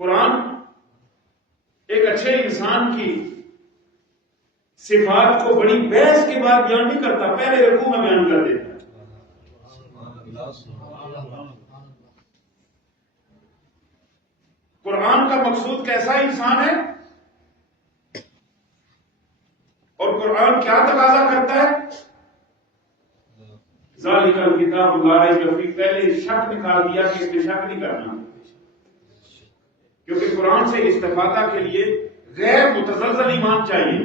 قرآن ایک اچھے انسان کی صفات کو بڑی بحث کے بعد بیان نہیں کرتا، پہلے رکوع میں بیان کر دیتا ہے۔ قرآن کا مقصود کیسا انسان ہے اور قرآن کیا تقاضا کرتا ہے؟ ذالک الکتاب لا ریب فیہ، پہلے شک نکال دیا کہ اس میں شک نہیں کرنا، کیونکہ قرآن سے استفادہ کے لیے غیر متزلزل ایمان چاہیے۔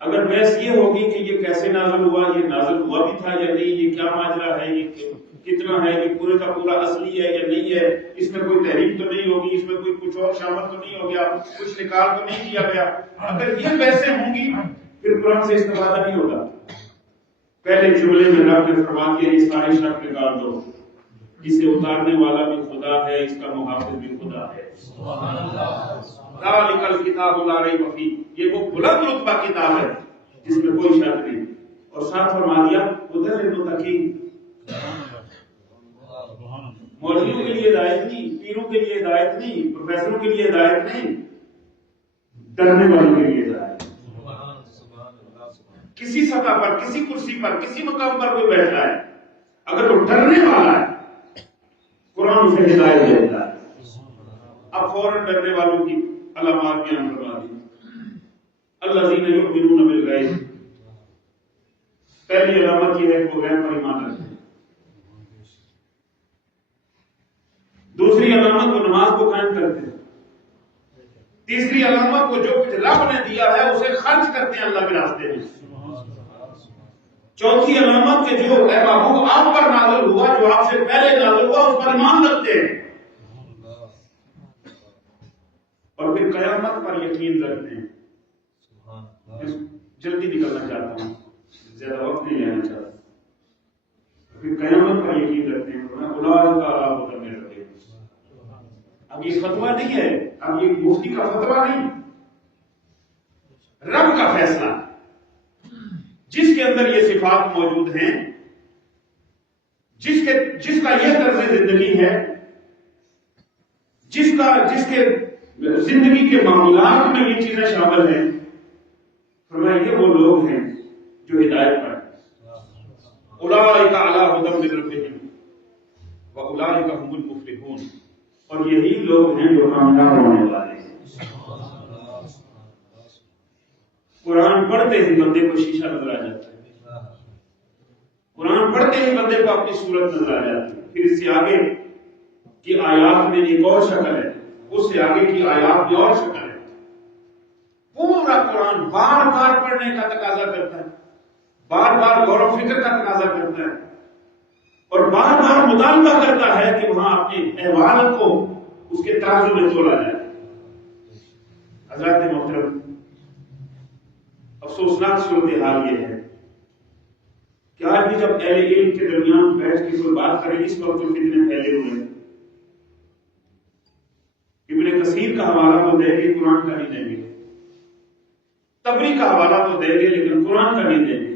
اگر بحث یہ ہوگی کہ یہ کیسے نازل ہوا، یہ نازل ہوا بھی تھا یا نہیں، یہ کیا ماجرا ہے، یہ کتنا ہے، یہ پورے کا پورا اصلی ہے یا نہیں ہے، اس میں کوئی تحریف تو نہیں ہوگی، اس میں کوئی کچھ اور شامل تو نہیں ہو گیا، کچھ نکال تو نہیں کیا گیا، اگر یہ بحثیں ہوں گی پھر قرآن سے استفادہ نہیں ہوگا۔ پہلے جملے میں رب نے فرما دیا یہ سارے شک نکال دو، جسے اتارنے والا بھی خدا ہے، اس کا محافظ بھی خدا ہے۔ سبحان اللہ۔ ذالک الکتاب لا ریب فیہ، یہ وہ بلند رتبہ کتاب ہے جس میں کوئی شک نہیں، اور ساتھ فرما دیا ہدی للمتقین، مولویوں کے لیے ہدایت نہیں، پیروں کے لیے ہدایت نہیں، پروفیسروں کے لیے ہدایت نہیں، ڈرنے والوں کے لیے ہدایت۔ کسی سطح پر، کسی کرسی پر، کسی مقام پر کوئی بیٹھا ہے، اگر وہ ڈرنے والا ہے قرآن اسے ہدایت دیتا ہے۔ اب فوراً ڈرنے والوں کی علامات بیان کروا دی۔ الذین یؤمنون بالغیب، پہلی علامت یہ ہے کہ وہ غیب پر ایمان رکھتے ہیں۔ دوسری علامت وہ نماز کو قائم کرتے ہیں۔ تیسری علامت وہ جو کچھ رب نے دیا ہے اسے خرچ کرتے ہیں اللہ کے راستے میں۔ چوتھی علامت کہ جو اے محبوب آپ پر نازل ہوا، جو آپ سے پہلے نازل ہوا، اس پر ایمان رکھتے ہیں، اور پھر قیامت پر یقین رکھتے ہیں۔ جلدی نکلنا چاہتا ہوں، زیادہ وقت نہیں لینا چاہتا۔ پھر قیامت پر یقین رکھتے ہیں، اولئک علی ھدی من ربہم۔ اب یہ فتویٰ نہیں ہے، اب یہ مفتی کا فتویٰ نہیں، رب کا فیصلہ، جس کے اندر یہ صفات موجود ہیں، جس کا یہ طرز زندگی ہے، جس کے زندگی کے معاملات میں یہ چیزیں شامل ہیں، فرمایا یہ وہ لوگ ہیں جو ہدایت پر ہیں۔ اولئک علی ھدی من ربہم واولئک ھم المفلحون، اور یہی لوگ ہیں جو کامیاب ہونے والے ہیں۔ قرآن پڑھتے ہی بندے کو شیشہ نظر آ جاتا ہے، قرآن پڑھتے ہی بندے کو اپنی صورت نظر آ جاتی ہے۔ پھر اس سے آگے کی آیات میں ایک اور شکل ہے، اس سے آگے کی آیات میں اور شکل ہے۔ پورا قرآن بار بار پڑھنے کا تقاضا کرتا ہے، بار بار غور و فکر کا تقاضا کرتا ہے، اور بار بار مطالبہ کرتا ہے کہ وہاں اپنے احوال کو اس کے ترازو میں تولا جائے۔ حضرات محترم، افسوسناک صورتحال یہ ہے کہ آج بھی جب اہل علم کے درمیان بیٹھ کے کوئی بات کرے، اس وقت جو فتنے پھیلے ہوئے ہیں، ابن کثیر کا حوالہ تو دیں گے، قرآن کا نہیں دیں گے، تبری کا حوالہ تو دیں گے لیکن قرآن کا نہیں دیں گے۔